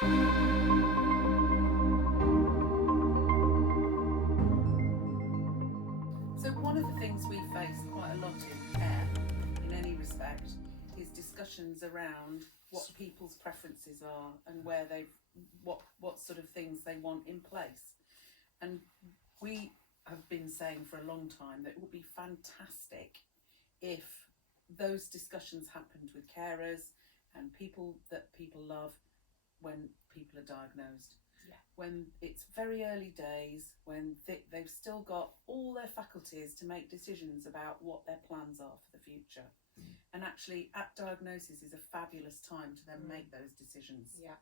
So one of the things we face quite a lot in care, in any respect, is discussions around what people's preferences are and where what sort of things they want in place. And we have been saying for a long time that it would be fantastic if those discussions happened with carers and people that people love when people are diagnosed. Yeah. When it's very early days, when they've still got all their faculties to make decisions about what their plans are for the future. And actually, at diagnosis is a fabulous time to then make those decisions. Yeah.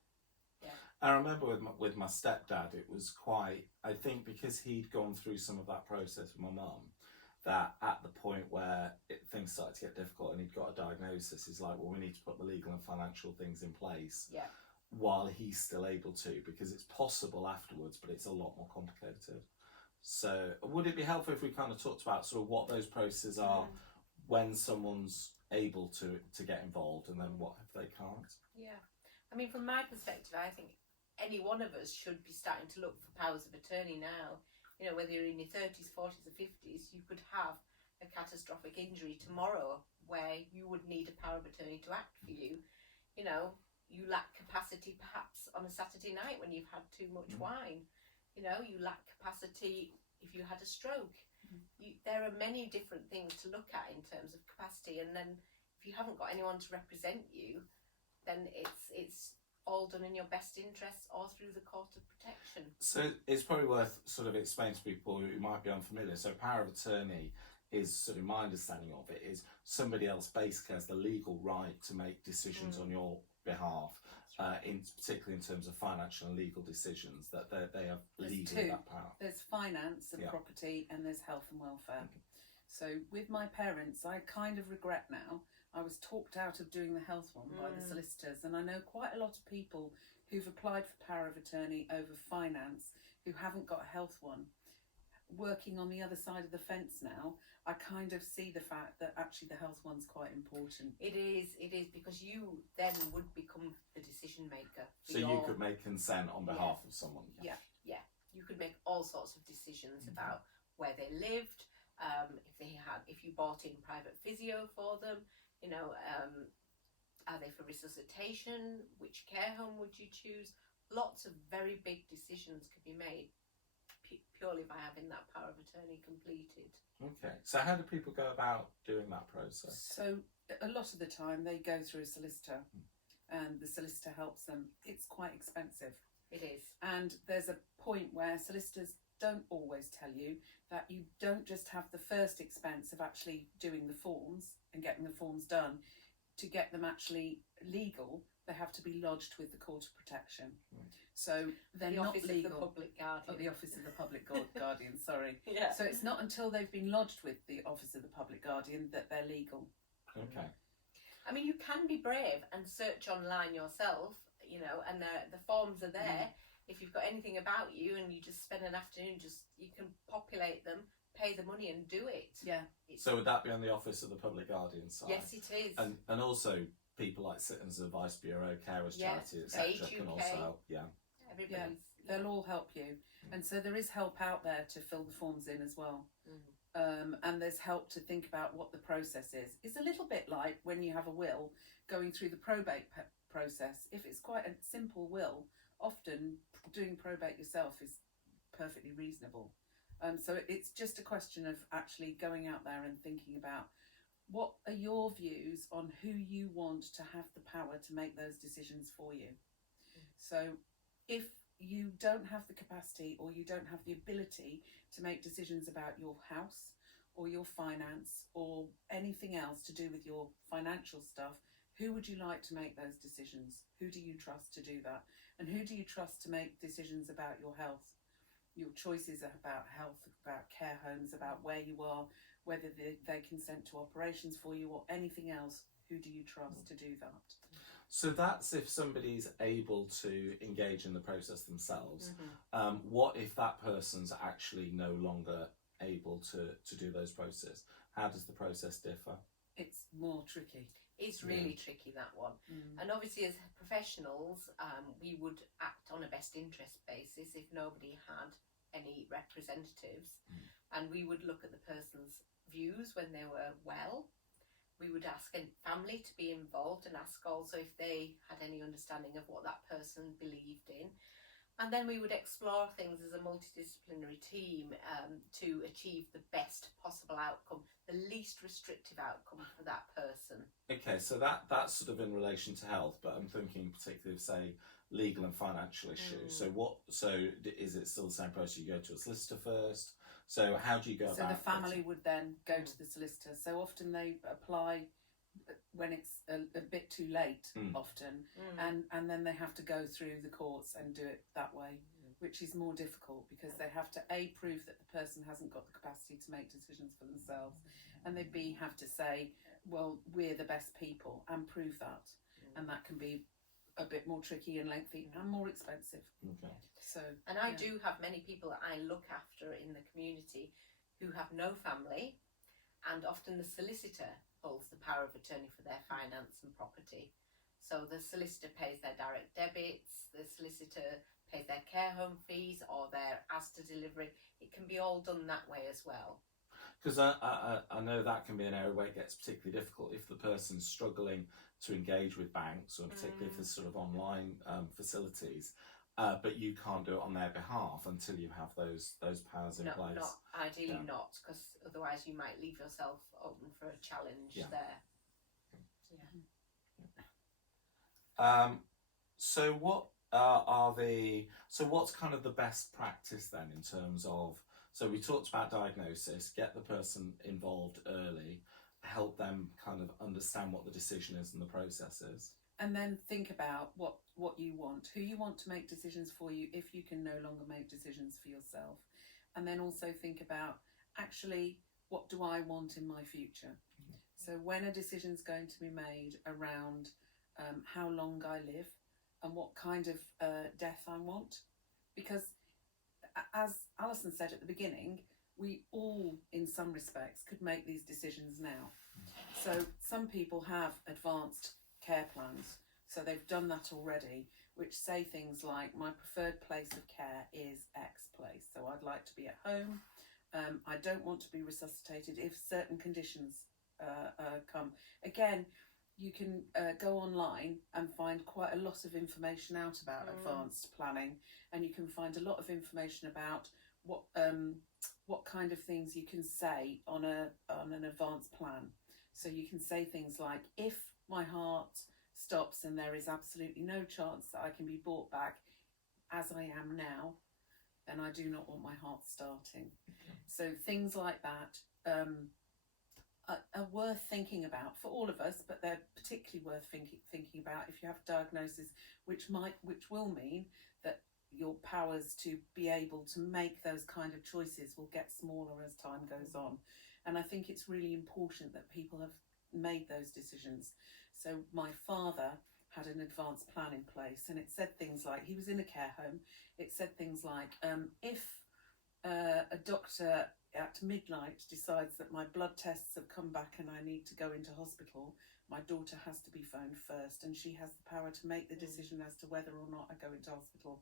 Yeah. I remember with my stepdad, it was quite, I think because he'd gone through some of that process with my mum, that at the point where things started to get difficult and he'd got a diagnosis, he's like, well, we need to put the legal and financial things in place. Yeah. While he's still able to, because it's possible afterwards, but it's a lot more complicated. So would it be helpful if we kind of talked about sort of what those processes are when someone's able to get involved, and then what if they can't? Yeah. I mean, from my perspective, I think any one of us should be starting to look for powers of attorney now. You know, whether you're in your 30s, 40s or 50s, you could have a catastrophic injury tomorrow where you would need a power of attorney to act for you. You know, you lack capacity perhaps on a Saturday night when you've had too much wine. You know, you lack capacity if you had a stroke. There are many different things to look at in terms of capacity, and then if you haven't got anyone to represent you, then it's all done in your best interests or through the court of protection. So it's probably worth sort of explaining to people who might be unfamiliar. So power of attorney is, sort of my understanding of it, is somebody else basically has the legal right to make decisions on your behalf, particularly in terms of financial and legal decisions, that they have leading that power. There's finance and property, and there's health and welfare. So with my parents, I kind of regret now, I was talked out of doing the health one by the solicitors, and I know quite a lot of people who've applied for power of attorney over finance who haven't got a health one. Working on the other side of the fence now, I kind of see the fact that actually the health one's quite important. It is because you then would become the decision maker. So you could make consent on behalf of someone. Yeah. You could make all sorts of decisions about where they lived, if you bought in private physio for them, you know, are they for resuscitation? Which care home would you choose? Lots of very big decisions could be made purely by having that power of attorney completed. Okay, so how do people go about doing that process? So a lot of the time they go through a solicitor, and the solicitor helps them. It's quite expensive. It is. And there's a point where solicitors don't always tell you that you don't just have the first expense of actually doing the forms and getting the forms done. To get them actually legal, they have to be lodged with the Court of Protection. So they're not legal. The Public Guardian. The Office of the Public Guardian, sorry. Yeah. So it's not until they've been lodged with the Office of the Public Guardian that they're legal. Okay. I mean, you can be brave and search online yourself, you know, and the forms are there. If you've got anything about you and you just spend an afternoon, you can populate them, pay the money and do it. Yeah. So would that be on the Office of the Public Guardian side? Yes, it is. And also people like Citizens Advice Bureau, Carers Charity, etc. can also help. They'll all help you. And so there is help out there to fill the forms in as well. And there's help to think about what the process is. It's a little bit like when you have a will, going through the probate process. If it's quite a simple will, often doing probate yourself is perfectly reasonable. So it's just a question of actually going out there and thinking about what are your views on who you want to have the power to make those decisions for you. So if you don't have the capacity or you don't have the ability to make decisions about your house or your finance or anything else to do with your financial stuff, who would you like to make those decisions? Who do you trust to do that? And who do you trust to make decisions about your health? Your choices are about health, about care homes, about where you are, whether they consent to operations for you or anything else. Who do you trust to do that? So that's if somebody's able to engage in the process themselves. What if that person's actually no longer able to do those processes? How does the process differ? It's more tricky. It's really tricky, that one. And obviously, as professionals, we would act on a best interest basis if nobody had any representatives, and we would look at the person's views when they were well. We would ask family to be involved and ask also if they had any understanding of what that person believed in. And then we would explore things as a multidisciplinary team to achieve the best possible outcome, the least restrictive outcome for that person. Okay, so that's sort of in relation to health, but I'm thinking particularly of, say, legal and financial issues. So is it still the same process? You go to a solicitor first. So how do you go about? So the family would then go to the solicitor. So often they apply when it's a bit too late, often, and then they have to go through the courts and do it that way, which is more difficult because they have to prove that the person hasn't got the capacity to make decisions for themselves, and they have to say, well, we're the best people, and prove that, and that can be a bit more tricky and lengthy and more expensive. Okay. So, and I do have many people that I look after in the community who have no family, and often the solicitor holds the power of attorney for their finance and property. So the solicitor pays their direct debits, the solicitor pays their care home fees or their ASDA delivery. It can be all done that way as well. Because I know that can be an area where it gets particularly difficult if the person's struggling to engage with banks, or particularly if there's sort of online facilities, but you can't do it on their behalf until you have those powers in place. Not ideally, not, because otherwise you might leave yourself open for a challenge there. So what what's kind of the best practice then in terms of? So we talked about diagnosis, get the person involved early, help them kind of understand what the decision is and the process is. And then think about what you want, who you want to make decisions for you if you can no longer make decisions for yourself. And then also think about, actually, what do I want in my future? So when a decision's going to be made around how long I live and what kind of death I want, because as Alison said at the beginning, we all, in some respects, could make these decisions now. So some people have advanced care plans, so they've done that already, which say things like, my preferred place of care is X place, so I'd like to be at home. I don't want to be resuscitated if certain conditions come. Again, you can go online and find quite a lot of information out about advanced planning, and you can find a lot of information about what kind of things you can say on an advanced plan. So you can say things like, if my heart stops and there is absolutely no chance that I can be brought back as I am now, then I do not want my heart starting. So things like that are worth thinking about for all of us, but they're particularly worth thinking about if you have a diagnosis which will mean that your powers to be able to make those kind of choices will get smaller as time goes on. And I think it's really important that people have made those decisions. So my father had an advanced plan in place, and it said things like, he was in a care home, it said things like, if a doctor at midnight decides that my blood tests have come back and I need to go into hospital, my daughter has to be phoned first, and she has the power to make the decision as to whether or not I go into hospital.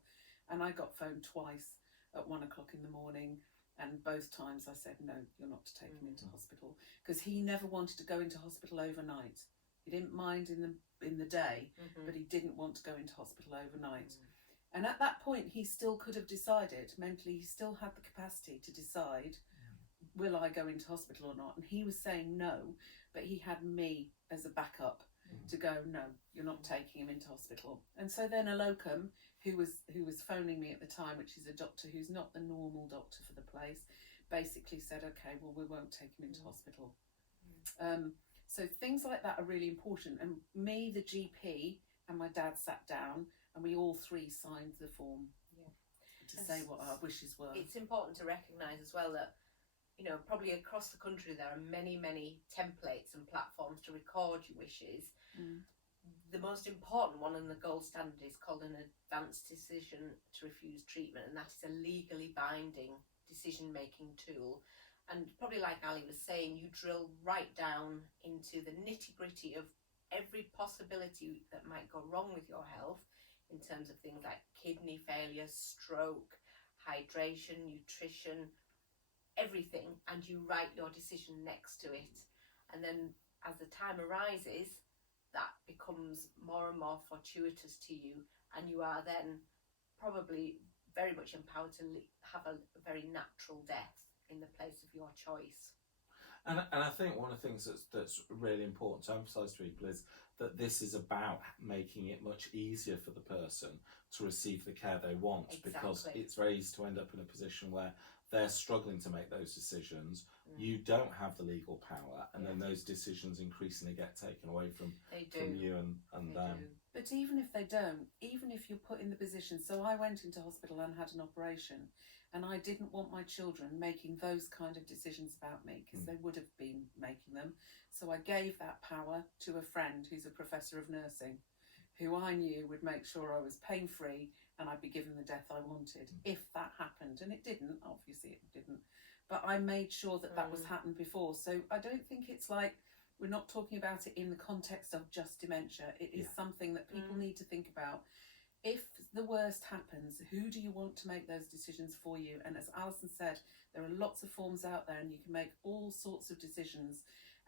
And I got phoned twice at 1 o'clock in the morning, and both times I said, no, you're not to take him into hospital, because he never wanted to go into hospital overnight. He didn't mind in the day, but he didn't want to go into hospital overnight. And at that point, he still could have decided, mentally, he still had the capacity to decide, will I go into hospital or not? And he was saying no, but he had me as a backup to go, no, you're not taking him into hospital. And so then a locum who was phoning me at the time, which is a doctor who's not the normal doctor for the place, basically said, okay, well, we won't take him into hospital. So things like that are really important. And me, the GP, and my dad sat down, and we all three signed the form to say what our wishes were. It's important to recognise as well that, you know, probably across the country there are many, many templates and platforms to record your wishes. The most important one and the gold standard is called an advanced decision to refuse treatment, and that is a legally binding decision-making tool. And probably like Ali was saying, you drill right down into the nitty-gritty of every possibility that might go wrong with your health in terms of things like kidney failure, stroke, hydration, nutrition, everything, and you write your decision next to it. And then as the time arises, that becomes more and more fortuitous to you, and you are then probably very much empowered to have a very natural death in the place of your choice. And I think one of the things that's really important to emphasise to people is that this is about making it much easier for the person to receive the care they want, because it's very easy to end up in a position where they're struggling to make those decisions. You don't have the legal power, and then those decisions increasingly get taken away from you and them. But even if they don't, even if you're put in the position, so I went into hospital and had an operation, and I didn't want my children making those kind of decisions about me, because they would have been making them. So I gave that power to a friend who's a professor of nursing, who I knew would make sure I was pain-free and I'd be given the death I wanted, if that happened. And it didn't, obviously it didn't. But I made sure that that was happened before. So I don't think it's like, we're not talking about it in the context of just dementia. It is something that people need to think about. If the worst happens, who do you want to make those decisions for you? And as Alison said, there are lots of forms out there and you can make all sorts of decisions.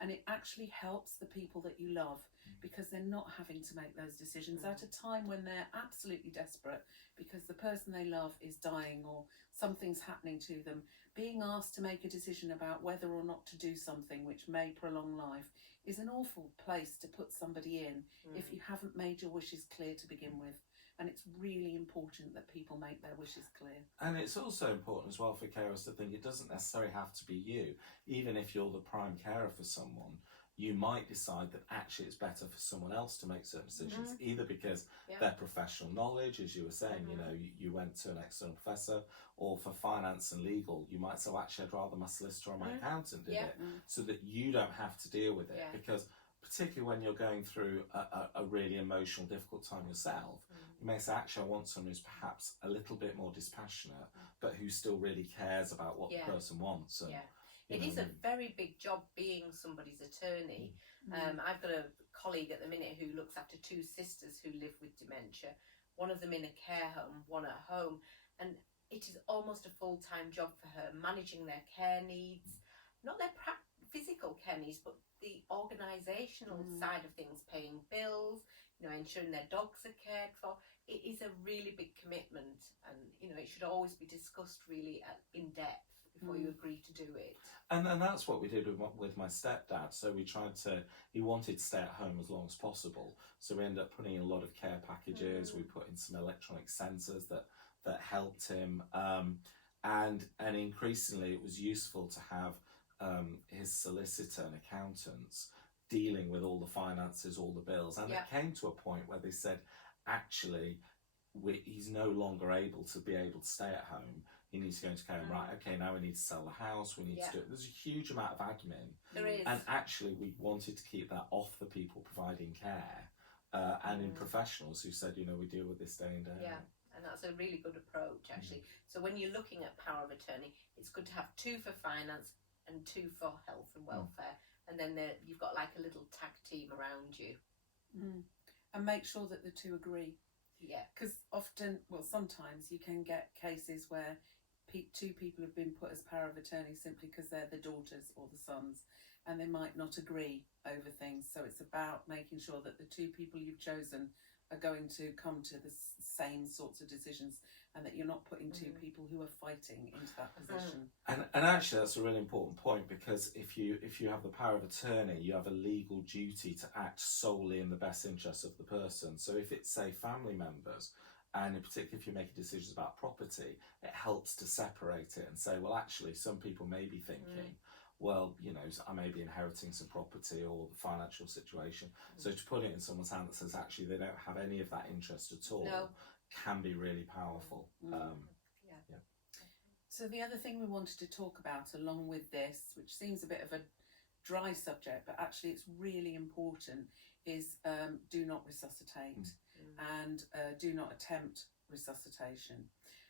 And it actually helps the people that you love, because they're not having to make those decisions at a time when they're absolutely desperate because the person they love is dying or something's happening to them. Being asked to make a decision about whether or not to do something which may prolong life is an awful place to put somebody in if you haven't made your wishes clear to begin with. And it's really important that people make their wishes clear. And it's also important as well for carers to think it doesn't necessarily have to be you. Even if you're the prime carer for someone, you might decide that actually it's better for someone else to make certain decisions, either because their professional knowledge, as you were saying, you know, you went to an external professor, or for finance and legal, you might say, well, actually, I'd rather my solicitor or my accountant did it, so that you don't have to deal with it. Because particularly when you're going through a really emotional, difficult time yourself, you may say, actually, I want someone who's perhaps a little bit more dispassionate, but who still really cares about what the person wants. And, it is a very big job being somebody's attorney. I've got a colleague at the minute who looks after two sisters who live with dementia, one of them in a care home, one at home, and it is almost a full-time job for her, managing their care needs, not their physical care needs, but the organisational side of things, paying bills, you know, ensuring their dogs are cared for. It is a really big commitment, and you know, it should always be discussed really in depth before you agree to do it. And that's what we did with my stepdad. So we tried to, he wanted to stay at home as long as possible. So we ended up putting in a lot of care packages. We put in some electronic sensors that helped him. And increasingly it was useful to have his solicitor and accountants dealing with all the finances, all the bills. And it came to a point where they said, actually, he's no longer able to stay at home. He needs to go into care, right, okay, now we need to sell the house, we need to do it. There's a huge amount of admin. There is. And actually we wanted to keep that off the people providing care and in professionals who said, you know, we deal with this day in day out. And that's a really good approach, actually. So when you're looking at power of attorney, it's good to have two for finance and two for health and welfare. And then you've got like a little tag team around you. And make sure that the two agree. Yeah. Because often, well, sometimes you can get cases where two people have been put as power of attorney simply because they're the daughters or the sons, and they might not agree over things. So it's about making sure that the two people you've chosen are going to come to the same sorts of decisions, and that you're not putting two people who are fighting into that position. And actually that's a really important point, because if you have the power of attorney, you have a legal duty to act solely in the best interest of the person. So if it's, say, family members, and in particular if you're making decisions about property, it helps to separate it and say, well, actually some people may be thinking, well, you know, I may be inheriting some property or the financial situation. So to put it in someone's hand that says actually they don't have any of that interest at all can be really powerful. So the other thing we wanted to talk about along with this, which seems a bit of a dry subject, but actually it's really important, is do not resuscitate and do not attempt resuscitation.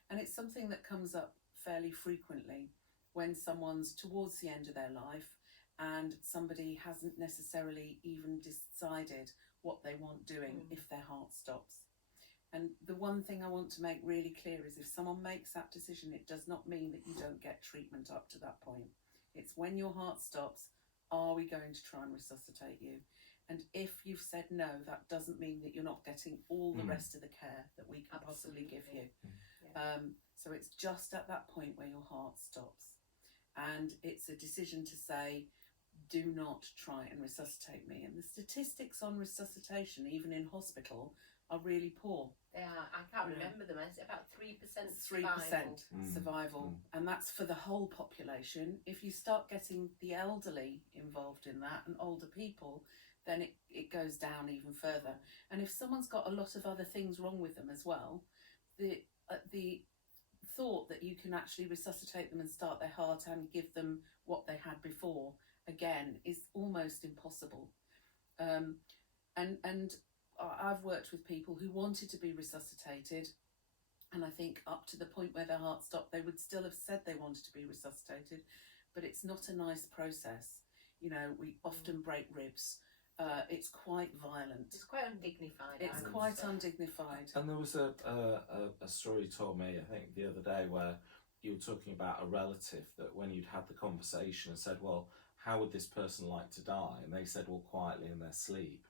And it's something that comes up fairly frequently when someone's towards the end of their life and somebody hasn't necessarily even decided what they want doing if their heart stops. And the one thing I want to make really clear is if someone makes that decision, it does not mean that you don't get treatment up to that point. It's when your heart stops, are we going to try and resuscitate you? And if you've said no, that doesn't mean that you're not getting all the rest of the care that we can possibly give you. So it's just at that point where your heart stops. And it's a decision to say, do not try and resuscitate me. And the statistics on resuscitation, even in hospital, are really poor. They are. I can't remember them. Is it about 3% 3% survival. And that's for the whole population. If you start getting the elderly involved in that and older people, then it goes down even further. And if someone's got a lot of other things wrong with them as well, the thought that you can actually resuscitate them and start their heart and give them what they had before again is almost impossible. And I've worked with people who wanted to be resuscitated, and I think up to the point where their heart stopped, they would still have said they wanted to be resuscitated, but it's not a nice process. You know, we often break ribs. It's quite violent. It's quite undignified. It's quite undignified. And there was a story you told me, I think, the other day where you were talking about a relative that when you'd had the conversation and said, well, how would this person like to die? And they said, well, quietly in their sleep.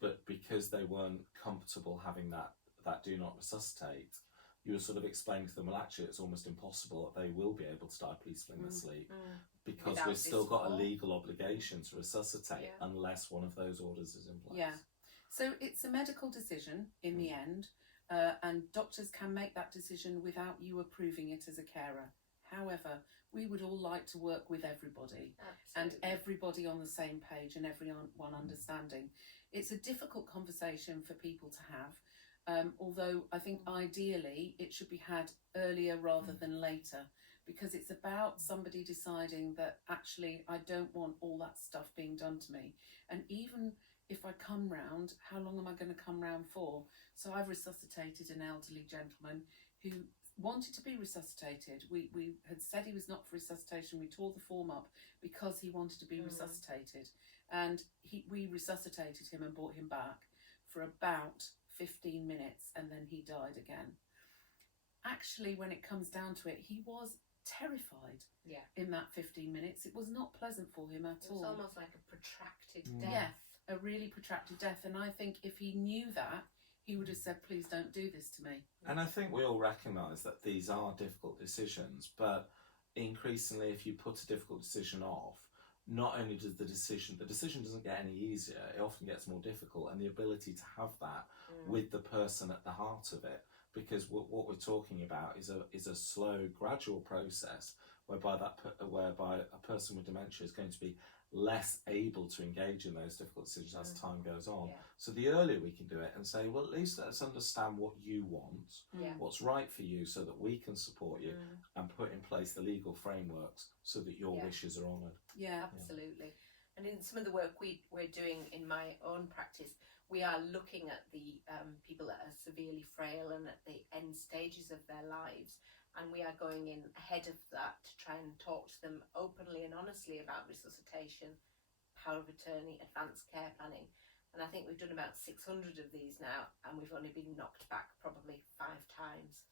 But because they weren't comfortable having that do not resuscitate, you were sort of explaining to them, well, actually, it's almost impossible that they will be able to die peacefully in their sleep because we've still got a legal obligation to resuscitate unless one of those orders is in place. Yeah. So it's a medical decision in the end, and doctors can make that decision without you approving it as a carer. However, we would all like to work with everybody and everybody on the same page and everyone understanding. It's a difficult conversation for people to have, although I think ideally it should be had earlier rather than later, because it's about somebody deciding that actually I don't want all that stuff being done to me. And even if I come round, how long am I going to come round for? So I've resuscitated an elderly gentleman who wanted to be resuscitated. We had said he was not for resuscitation. We tore the form up because he wanted to be resuscitated. And we resuscitated him and brought him back for about 15 minutes, and then he died again. Actually, when it comes down to it, he was terrified in that 15 minutes. It was not pleasant for him at all. It was almost like a protracted death. Yeah, a really protracted death. And I think if he knew that, he would have said, please don't do this to me. And I think we all recognise that these are difficult decisions, but increasingly if you put a difficult decision off, not only does the decision doesn't get any easier, it often gets more difficult, and the ability to have that with the person at the heart of it, because what we're talking about is a slow, gradual process whereby a person with dementia is going to be less able to engage in those difficult decisions as time goes on. So the earlier we can do it and say, well, at least let's understand what you want, what's right for you, so that we can support you and put in place the legal frameworks so that your wishes are honoured. Yeah, absolutely. And in some of the work we're doing in my own practice, we are looking at the people that are severely frail and at the end stages of their lives. And we are going in ahead of that to try and talk to them openly and honestly about resuscitation, power of attorney, advanced care planning. And I think we've done about 600 of these now, and we've only been knocked back probably 5 times.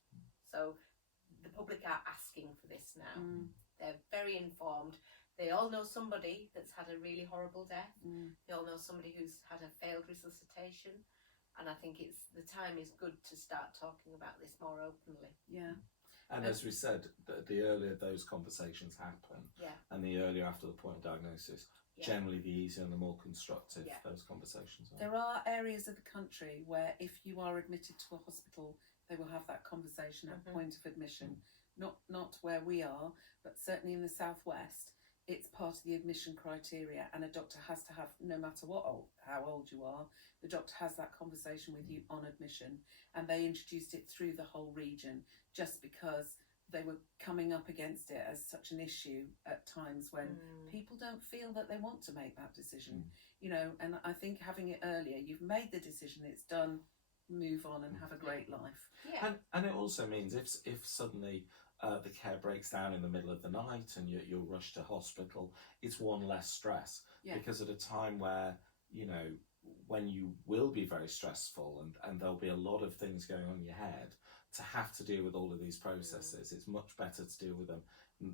So the public are asking for this now. They're very informed. They all know somebody that's had a really horrible death. They all know somebody who's had a failed resuscitation. And I think the time is good to start talking about this more openly. Yeah. And as we said, the earlier those conversations happen, and the earlier after the point of diagnosis, generally the easier and the more constructive those conversations are. There are areas of the country where if you are admitted to a hospital, they will have that conversation at point of admission. Not where we are, but certainly in the southwest, it's part of the admission criteria, and a doctor has to have, no matter how old you are, the doctor has that conversation with you on admission, and they introduced it through the whole region just because they were coming up against it as such an issue at times when people don't feel that they want to make that decision, you know. And I think having it earlier, you've made the decision, it's done, move on and have a great life. And it also means if suddenly the care breaks down in the middle of the night and you're rushed to hospital, it's one less stress. Yeah. Because at a time where, you know, when you will be very stressful and there'll be a lot of things going on in your head, to have to deal with all of these processes, it's much better to deal with them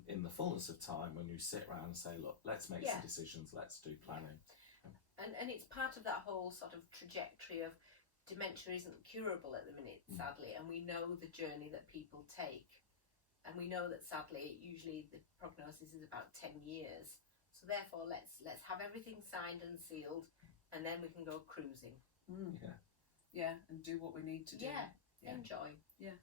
in the fullness of time, when you sit around and say, look, let's make some decisions, let's do planning. And it's part of that whole sort of trajectory of dementia isn't curable at the minute, sadly, and we know the journey that people take, and we know that sadly usually the prognosis is about 10 years. So therefore let's have everything signed and sealed, and then we can go cruising. Yeah, and do what we need to do. Enjoy. Yeah.